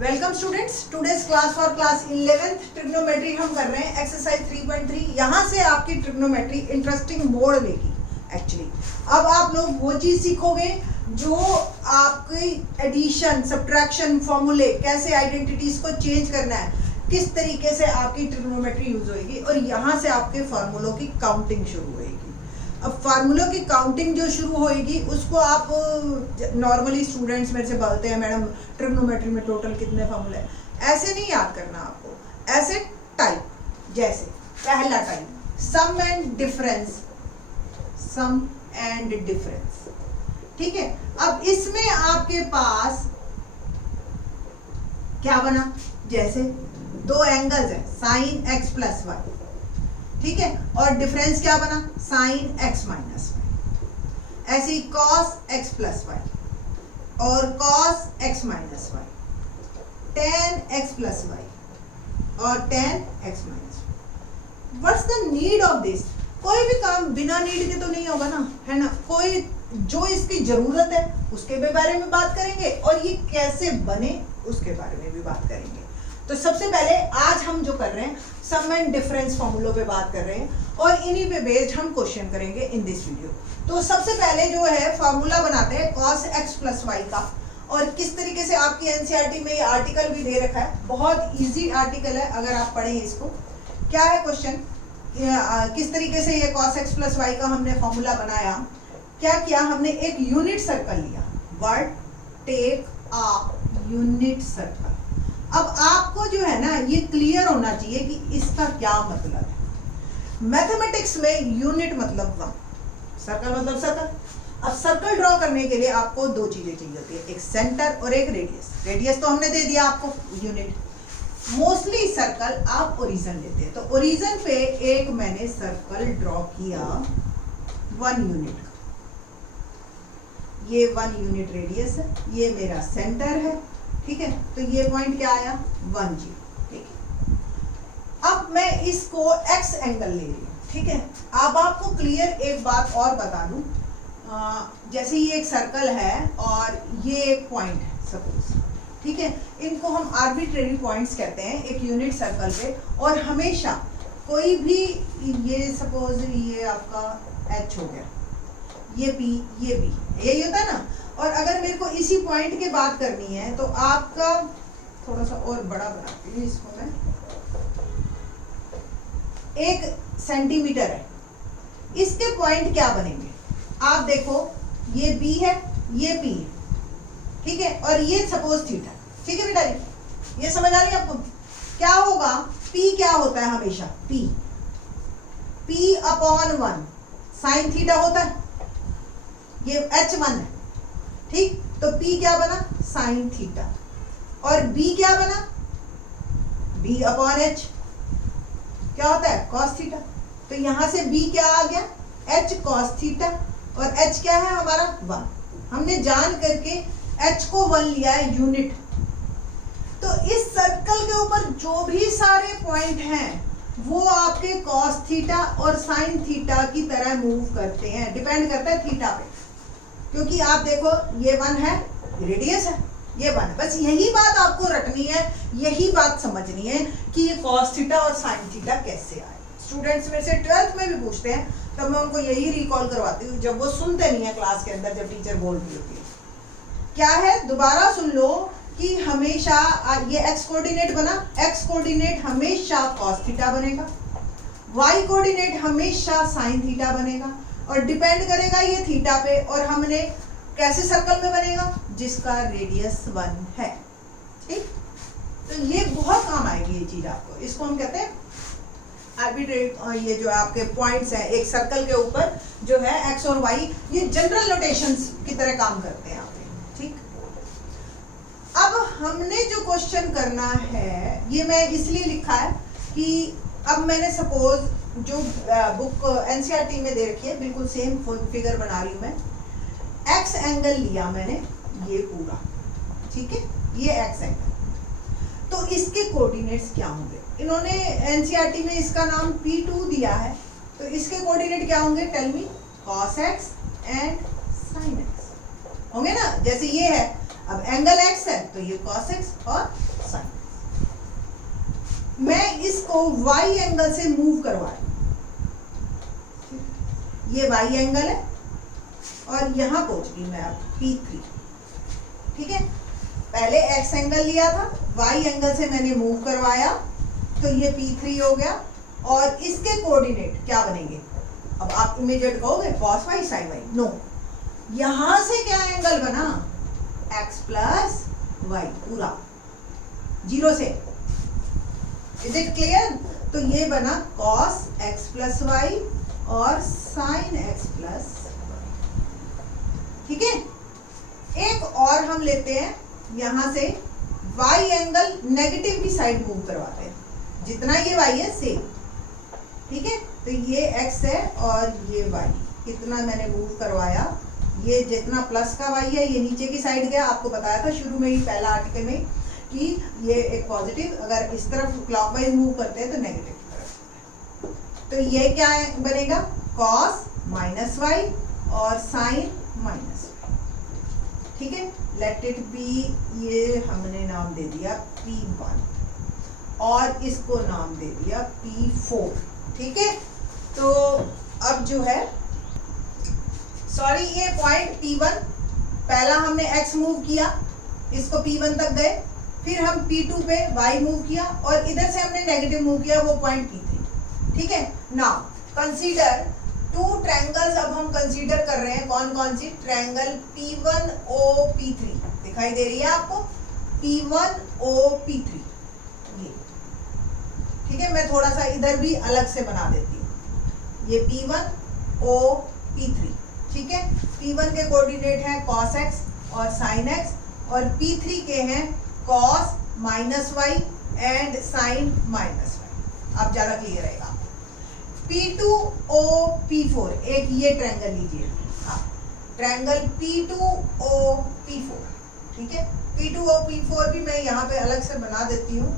Welcome students, today's class for class 11th trigonometry हम कर रहे हैं एक्सरसाइज 3.3। यहाँ से आपकी ट्रिग्नोमेट्री इंटरेस्टिंग मोड़ लेगी। एक्चुअली अब आप लोग वो चीज़ सीखोगे जो आपकी एडिशन, सब्ट्रैक्शन, फॉर्मूले, कैसे आइडेंटिटीज को चेंज करना है, किस तरीके से आपकी ट्रिग्नोमेट्री यूज होगी और यहाँ से आपके फार्मूलों की काउंटिंग शुरू होगी। अब फार्मूलों की काउंटिंग जो शुरू होएगी उसको आप नॉर्मली स्टूडेंट्स मेरे से बोलते हैं मैडम ट्रिग्नोमेट्री में टोटल कितने फार्मूले हैं, ऐसे नहीं याद करना आपको, ऐसे टाइप, जैसे पहला type sum and difference, sum and difference, ठीक है। अब इसमें आपके पास क्या बना, जैसे दो एंगल्स है साइन एक्स प्लस वाई, ठीक है, और डिफरेंस क्या बना साइन एक्स माइनस वाई। ऐसे ही कॉस एक्स प्लस वाई और cos X minus Y, tan X plus Y और tan X minus Y. What's the need of this? कोई भी काम बिना नीड के तो नहीं होगा ना, है ना। कोई जो इसकी जरूरत है उसके बारे में बात करेंगे और ये कैसे बने उसके बारे में भी बात करेंगे। तो सबसे पहले आज हम जो कर रहे हैं सम एंड डिफरेंस फॉर्मूलों पे बात कर रहे हैं और इन्हीं पे बेस्ड हम क्वेश्चन करेंगे इन दिस वीडियो। तो सबसे पहले जो है फार्मूला बनाते हैं cos x प्लस वाई का, और किस तरीके से आपकी एनसीईआरटी में ये आर्टिकल भी दे रखा है, बहुत इजी आर्टिकल है अगर आप पढ़ें इसको। क्या है क्वेश्चन, किस तरीके से ये cos x प्लस वाई का हमने फॉर्मूला बनाया। क्या किया हमने, एक यूनिट सर्कल लिया, word take a unit circle. अब आपको जो है ना ये क्लियर होना चाहिए कि इसका क्या मतलब है। मैथमेटिक्स में यूनिट मतलब वन, सर्कल मतलब सर्कल। अब सर्कल ड्रॉ करने के लिए आपको दो चीजें चाहिए होती है, एक सेंटर और एक रेडियस। रेडियस तो हमने दे दिया आपको, यूनिट। मोस्टली सर्कल आप ओरिजिन लेते हैं, तो ओरिजिन पे एक मैंने सर्कल ड्रॉ किया 1 यूनिट, ये 1 यूनिट रेडियस है, ये मेरा सेंटर है, ठीक है। तो ये पॉइंट क्या आया 1 0, ठीक है। अब मैं इसको x एंगल ले रही हूँ, ठीक है। अब आपको क्लियर एक बात और बता दूं, जैसे ये एक सर्कल है और ये एक पॉइंट है सपोज, ठीक है। इनको हम आर्बिट्रेरी पॉइंट्स कहते हैं एक यूनिट सर्कल पे, और हमेशा कोई भी, ये सपोज ये आपका h हो गया, ये p, ये b, यही होता है ना। और अगर मेरे को इसी पॉइंट की बात करनी है तो आपका थोड़ा सा और बड़ा बनाती हूँ इसको मैं, 1 सेंटीमीटर है, इसके पॉइंट क्या बनेंगे आप देखो, ये B है, ये P है, ठीक है, और ये सपोज थीटा, ठीक है बेटा जी, ये समझ आ रही है आपको। क्या होगा, P क्या होता है हमेशा, P अपॉन 1 साइन थीटा होता है, ये H1 है, ठीक। तो P क्या बना साइन थीटा, और B क्या बना B अपॉन H, क्या होता है कॉस थीटा। तो यहां से B क्या आ गया H कॉस थीटा, और H क्या है हमारा 1। हमने जान करके H को 1 लिया है यूनिट। तो इस सर्कल के ऊपर जो भी सारे पॉइंट हैं वो आपके कॉस थीटा और साइन थीटा की तरह मूव करते हैं, डिपेंड करता है थीटा पे। क्योंकि आप देखो ये 1 है, रेडियस है, ये 1 है, बस यही बात आपको रटनी है, यही बात समझनी है कि ये cos थीटा और sin थीटा कैसे आए। स्टूडेंट्स मेरे से 12th में भी पूछते हैं, तब मैं उनको यही रिकॉल करवाती हूँ जब वो सुनते नहीं है क्लास के अंदर, जब टीचर बोल रही होती है। क्या है, दोबारा सुन लो कि हमेशा ये x कोऑर्डिनेट बना, x कोऑर्डिनेट हमेशा cos थीटा बनेगा, y कोऑर्डिनेट हमेशा sin थीटा बनेगा, और डिपेंड करेगा ये थीटा पे। और हमने कैसे सर्कल में बनेगा, जिसका रेडियस 1 है, ठीक। तो ये बहुत काम आएगी ये चीज आपको, इसको हम कहते हैं आर्बिट्रेरी। ये जो आपके पॉइंट्स हैं एक सर्कल के ऊपर जो है x और y, ये जनरल नोटेशंस की तरह काम करते हैं यहाँ पे, ठीक। अब हमने जो क्वेश्चन करना है, ये मैं इसलिए लिखा है कि अब मैंने सपोज जो बुक एनसीईआरटी में दे रखी है बिल्कुल सेम फिगर बना रही हूँ मैं, एक्स एंगल लिया मैंने ये पूरा, ठीक है, ये एक्स एंगल। तो इसके कोऑर्डिनेट्स क्या होंगे, इन्होंने एनसीईआरटी में इसका नाम P2 दिया है, तो इसके कोऑर्डिनेट क्या होंगे, tell me, cos x and sin x होंगे ना। जैसे ये है, अब एंगल x है तो ये cos x और मैं इसको y एंगल से मूव करवा रही हूं, ये y एंगल है और यहां पहुंच गई मैं अब P3, ठीक है। पहले x एंगल लिया था, y एंगल से मैंने मूव करवाया तो ये P3 हो गया। और इसके कोऑर्डिनेट क्या बनेंगे? अब आप इमीडिएट कहोगे cos y sin y, no, यहां से क्या एंगल बना? x प्लस y पूरा 0 से, इज इट क्लियर? तो ये बना cos x प्लस y और sin x प्लस, ठीक है। एक और हम लेते हैं, यहां से y एंगल नेगेटिव की साइड मूव करवाते हैं, जितना ये y है सेम, ठीक है। तो ये x है और ये y, कितना मैंने मूव करवाया, ये जितना प्लस का y है ये नीचे की साइड गया। आपको बताया था शुरू में ही पहला आर्टिकल में कि ये एक पॉजिटिव, अगर इस तरफ क्लॉकवाइज मूव करते हैं तो नेगेटिव की तरफ। तो ये क्या बनेगा? cos माइनस y और sin माइनस y, ठीक है। लेट इट बी, ये हमने नाम दे दिया P1 और इसको नाम दे दिया P4, ठीक है। तो अब जो है, सॉरी, ये पॉइंट P1, पहला हमने x मूव किया, इसको P1 तक गए, फिर हम P2 पे y मूव किया और इधर से हमने नेगेटिव मूव किया, वो पॉइंट P3, ठीक है। नाउ कंसीडर टू ट्रायंगल्स, अब हम कंसीडर कर रहे हैं कौन कौन सी? ट्रायंगल P1OP3 दिखाई दे रही है आपको, P1OP3 ये, ठीक है। मैं थोड़ा सा इधर भी अलग से बना देती हूँ, ये P1OP3, ठीक है। P1 के कोऑर्डिनेट है cos x और sin x और P3 के हैं cos minus y and sin minus y। अब ज्यादा क्लियर रहेगा। P2OP4, एक ये ट्रायंगल लीजिए, हाँ, ट्रायंगल P2OP4, ठीक है। P2OP4 भी मैं यहाँ पे अलग से बना देती हूँ,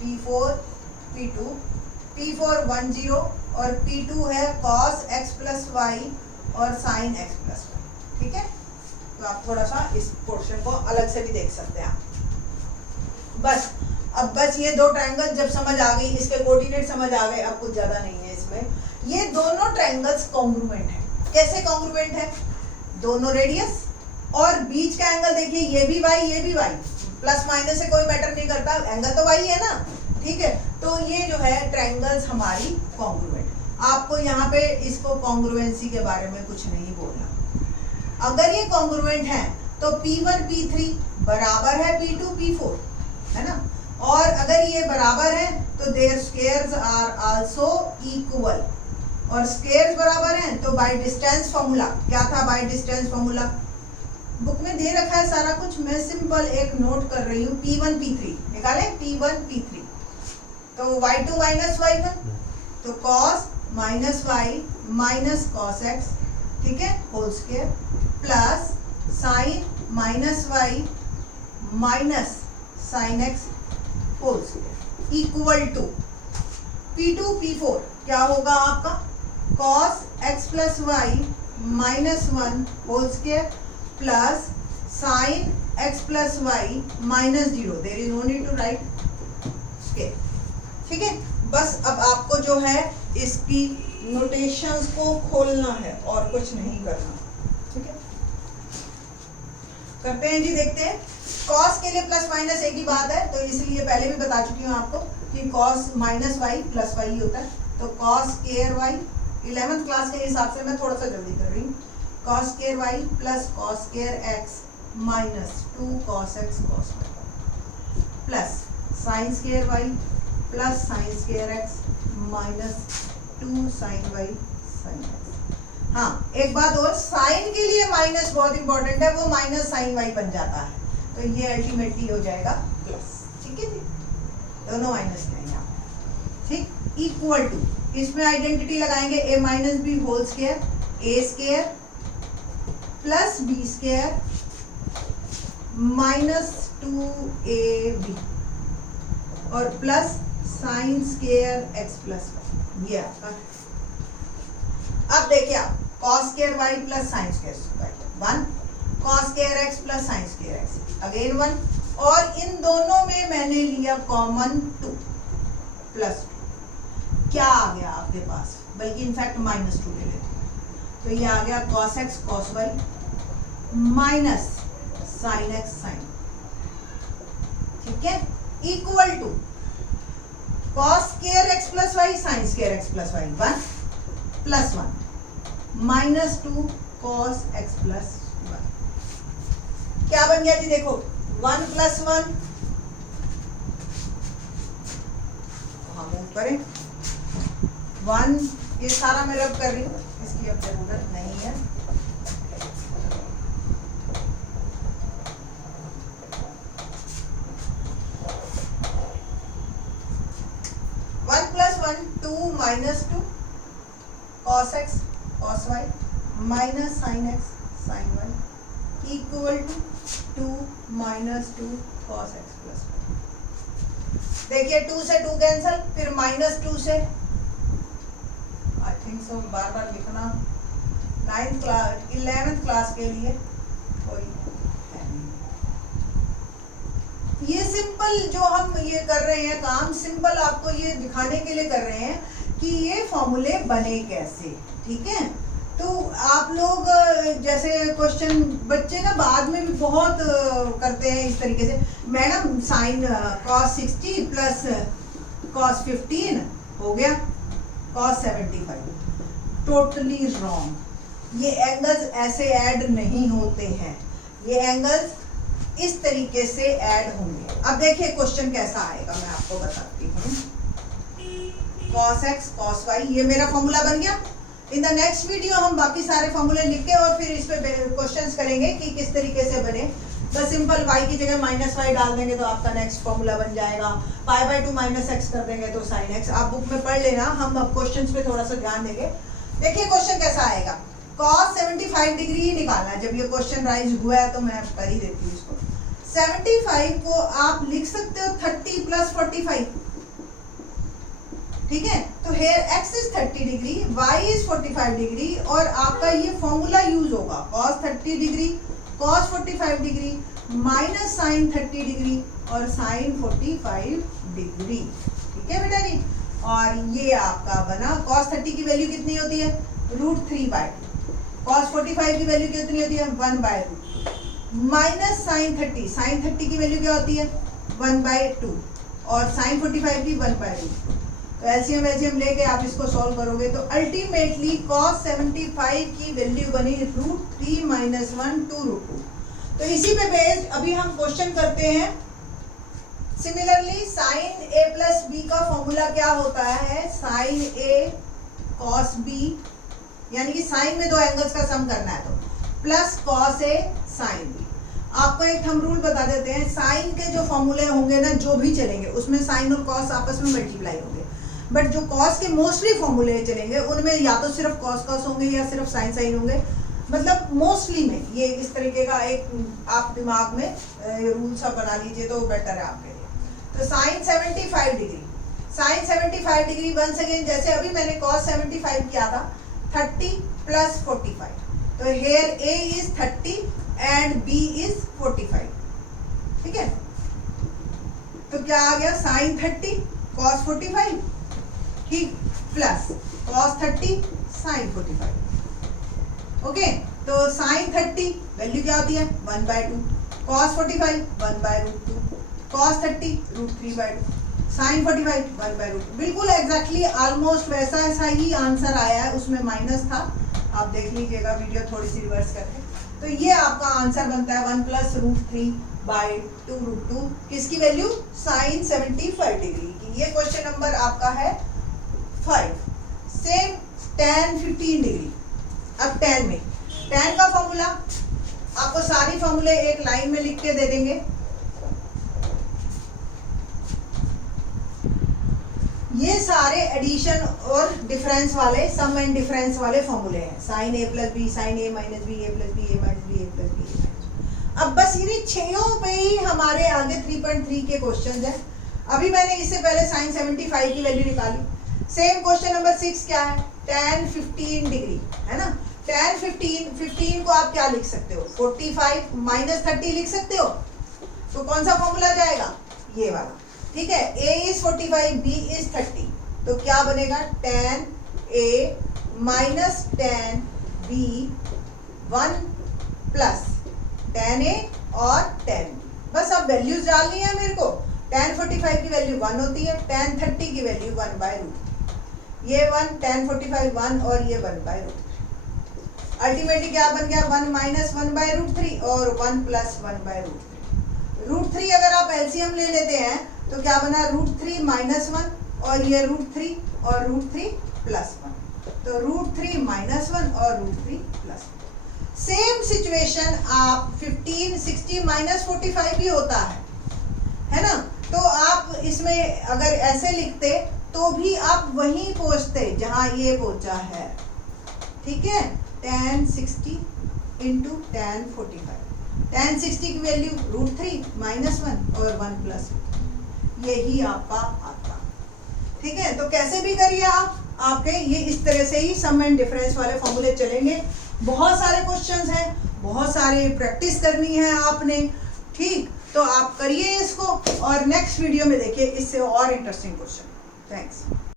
P4 P2, P4 1 0 और P2 है cos x प्लस y और sin x प्लस y, ठीक है। तो आप थोड़ा सा इस पोर्शन को अलग से भी देख सकते हैं आप। बस अब बस ये दो ट्रायंगल जब समझ आ गई, इसके कोऑर्डिनेट समझ आ गए, अब कुछ ज्यादा नहीं है इसमें। ये दोनों ट्रायंगल्स कॉन्ग्रुएंट है। कैसे कॉन्ग्रुएंट है? दोनों रेडियस और बीच का एंगल देखिए, ये भी y ये भी y, प्लस माइनस से कोई मैटर नहीं करता, एंगल तो y है ना, ठीक है। तो ये जो है ट्रायंगल्स हमारी कॉन्ग्रुएंट। आपको यहाँ पे इसको कॉन्ग्रुएंसी के बारे में कुछ नहीं बोलना। अगर ये कॉन्ग्रुएंट है तो P1 P3 बराबर है P2 P4, है ना। और अगर ये बराबर है तो their squares are also equal, और स्क्वायर्स बराबर हैं तो बाय डिस्टेंस फॉर्मूला, क्या था बाय डिस्टेंस फॉर्मूला? बुक में दे रखा है सारा कुछ, मैं सिंपल एक नोट कर रही हूँ। P1 P3 निकाले, P1 P3, तो y2 माइनस y1, तो cos minus y minus cos x, ठीक है, whole square, plus sin minus y minus sin x whole square, equal to P2 P4 क्या होगा आपका? cos x plus y minus 1 whole square plus sin x plus y minus 0, there is no need to write square, ठीक है। बस अब आपको जो है इसकी नोटेशंस को खोलना है और कुछ नहीं करना, ठीक है। करते हैं जी, देखते हैं। cos के लिए प्लस माइनस एक ही बात है, तो इसलिए पहले भी बता चुकी हूँ आपको कि cos minus y plus y होता है। तो cos square Y, 11th class के हिसाब से मैं थोड़ा सा जल्दी कर रही हूँ, cos square y plus cos square x minus 2 cos x cos y plus sin square y plus sin square x minus 2 sin y sin x। हाँ, एक बात और, साइन के लिए माइनस बहुत इंपॉर्टेंट है, वो माइनस sin y बन जाता है, तो ये अल्टीमेटली हो जाएगा प्लस, ठीक है जी, दोनों माइनस नहीं यहाँ, ठीक। इक्वल टू, इसमें आइडेंटिटी लगाएंगे a minus b whole square, a square plus b square minus 2ab और plus sine square x plus y, ये आपका। अब देखिए आप, cos square y plus sine square y 1 cos square x plus sine square x, again 1, और इन दोनों में मैंने लिया कॉमन 2 प्लस 2, क्या आ गया आपके पास, बल्कि इनफैक्ट -2 ले लेते, तो ये आ गया cos x cos y minus sine x sine, ठीक है, equal to cos square x plus y sine square x plus y 1 plus 1 -2 cos x plus y, क्या बन गया जी, देखो 1 प्लस 1, हम मूव करें 1, ये सारा मैं रब कर रही हूँ, इसकी अब जरूरत नहीं है, -2 cos x cos y minus sin x sin y equal to 2 -2 cos x plus y। देखिए 2 से 2 कैंसल, फिर -2 से, आई थिंक सो बार बार लिखना 9th क्लास 11th क्लास के लिए कोई है नहीं। ये सिंपल जो हम ये कर रहे हैं काम, सिंपल आपको ये दिखाने के लिए कर रहे हैं कि ये फॉर्मूले बने कैसे, ठीक है। तो आप लोग जैसे क्वेश्चन बच्चे ना बाद में भी बहुत करते हैं इस तरीके से, madam sine cos 60 plus cos 15 हो गया cos 75, टोटली रॉन्ग, ये एंगल्स ऐसे ऐड नहीं होते हैं, ये एंगल्स इस तरीके से ऐड होंगे। अब देखिए क्वेश्चन कैसा आएगा, मैं आपको बताती हूँ, cos x cos y, ये मेरा फॉर्मूला बन गया। इन द नेक्स्ट वीडियो हम बाकी सारे फॉर्मूले लिख के और फिर इस पे क्वेश्चंस करेंगे कि किस तरीके से बने। बस सिंपल y की जगह -y डाल देंगे तो आपका नेक्स्ट फॉर्मूला बन जाएगा, π/2 -x कर देंगे तो sin x, आप बुक में पढ़ लेना, हम अब क्वेश्चंस पे थोड़ा सा ध्यान देंगे। देखिए क्वेश्चन कैसा आएगा, cos 75 डिग्री ही निकालना है, जब ये क्वेश्चन राइज हुआ है तो मैं कर ही देती हूँ इसको। 75 को आप लिख सकते हो 30 + 45, ठीक है, तो here x is 30 degree, y is 45 degree, और आपका ये फॉर्मूला यूज होगा cos 30 degree cos 45 degree minus sin 30 degree और sin 45 डिग्री, ठीक है बेटा जी। और ये आपका बना, cos 30 की वैल्यू कितनी होती है, √3/2, cos 45 की वैल्यू कितनी होती है, 1/2, माइनस sin 30 की वैल्यू क्या होती है, 1/2, और sin 45 की 1/2। तो एलसीएम लेके आप इसको सॉल्व करोगे तो अल्टीमेटली cos 75 की वैल्यू बनी √3 - 1 2√2। तो इसी पे बेस्ड अभी हम क्वेश्चन करते हैं। सिमिलरली sin a + b का फॉर्मूला क्या होता है, sin a cos b, यानी कि साइन में दो एंगल्स का सम करना है तो plus cos a sin b। आपको एक हम रूल बता देते हैं, साइन के जो फॉर्मूले होंगे ना, जो भी चलेंगे उसमें साइन और कॉस आपस में मल्टीप्लाई होंगे, बट जो कॉस के मोस्टली फॉर्मूले चलेंगे उनमें या तो सिर्फ कॉस होंगे या सिर्फ साइन होंगे, मतलब मोस्टली में ये इस तरीके का एक आप दिमाग में रूल सा बना लीजिए तो बेटर है आपके लिए। तो साइन 75 डिग्री वंस अगेन, जैसे अभी मैंने cos 75 किया था 30 + 45, तो here a is 30 and b is 45, ठीक है। तो क्या आ गया, sin 30 cos 45, ठीक, प्लस cos 30 sin 45, ओके। तो sin 30 वैल्यू क्या होती है, 1/2, cos 45 1/√2, cos 30 √3/2, sin 45 1/√2। बिल्कुल एग्जैक्टली ऑलमोस्ट वैसा ही आंसर आया है, उसमें माइनस था, आप देख लीजिएगा वीडियो थोड़ी सी रिवर्स करके। तो ये आपका आंसर बनता है 1 + √3/2√2, किसकी वैल्यू, sin 75 डिग्री की। ये क्वेश्चन नंबर आपका है 5। Same tan 15 degree. अब tan में, tan का फॉर्मूला आपको सारी फॉर्मूले एक लाइन में लिख के दे देंगे। ये सारे एडिशन और डिफरेंस वाले, सम एंड डिफरेंस वाले फॉर्मूले हैं, sin a + b sin a - b a + b a - b a + b। अब बस इन्हीं छयों पे ही हमारे आगे 3.3 के क्वेश्चन हैं। अभी मैंने इससे पहले sin 75 की वैल्यू निकाली। सेम क्वेश्चन नंबर 6 क्या है, tan 15 डिग्री, है ना। tan 15 को आप क्या लिख सकते हो, 45 माइनस 30 लिख सकते हो। तो कौन सा फॉर्मूला जाएगा, ये वाला, ठीक है। a इज 45, b इज 30, तो क्या बनेगा, tan a minus tan b 1 plus tan a और tan b। बस अब वैल्यूज डालनी है मेरे को। tan 45 की वैल्यू 1 होती है, tan 30 की वैल्यू 1/√3, ये 1 tan 45 1 और ये 1/√3। अल्टीमेटली क्या बन गया, 1 माइनस 1/√3 और 1 प्लस 1/√3। √3 अगर आप एलसीएम ले लेते हैं तो क्या बना, √3 माइनस 1 और ये √3 और √3 प्लस 1, तो √3 माइनस 1 और √3 प्लस 1। सेम सिचुएशन आप 15 60 माइनस 45 भी होता है ना। तो आप इसमें अगर ऐसे लिखते तो भी आप वहीं पहुंचते जहां ये पहुंचा है, ठीक है। tan 60 इंटू tan 45, tan 60 की वैल्यू √3 माइनस 1 और 1 प्लस 1, यही आपका आता, ठीक है। तो कैसे भी करिए आप, आपके ये इस तरह से ही सम एंड डिफरेंस वाले फॉर्मूले चलेंगे। बहुत सारे क्वेश्चंस हैं, बहुत सारे प्रैक्टिस करनी है आपने, ठीक। तो आप करिए इसको और नेक्स्ट वीडियो में देखिए इससे और इंटरेस्टिंग क्वेश्चन। थैंक्स।